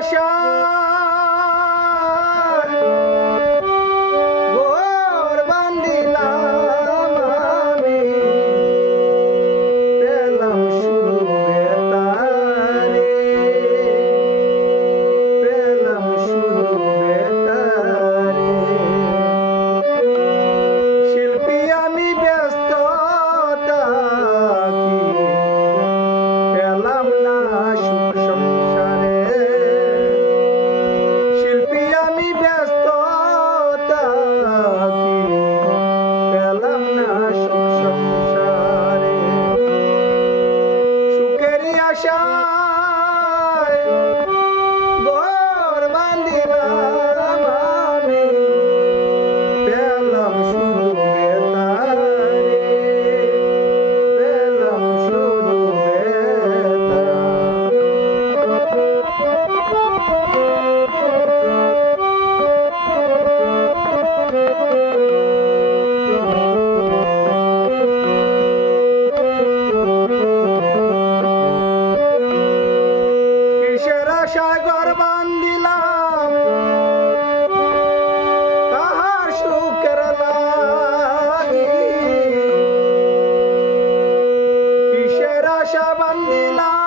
আশায় ঘর বান্ধিলাম আমি, পেলাম শুধু বেতারে, পেলাম শুধু বেতারে। শিল্পী আমি ব্যস্ত থাকি, পেলাম না সুখ সংসারে। শিল্পী আমি ব্যস্ত থাকি, পেলাম না সুখ সংসারে। সুখেরই আশায় ঘর বান্ধিলাম আমি, পেলাম শুধু বেতারে, পেলাম শুধু বেতার। কিসের আশায় ঘর বান্ধিলাম, কাহার সুখের লাগি। কিসের আশা বান্ধিলাম,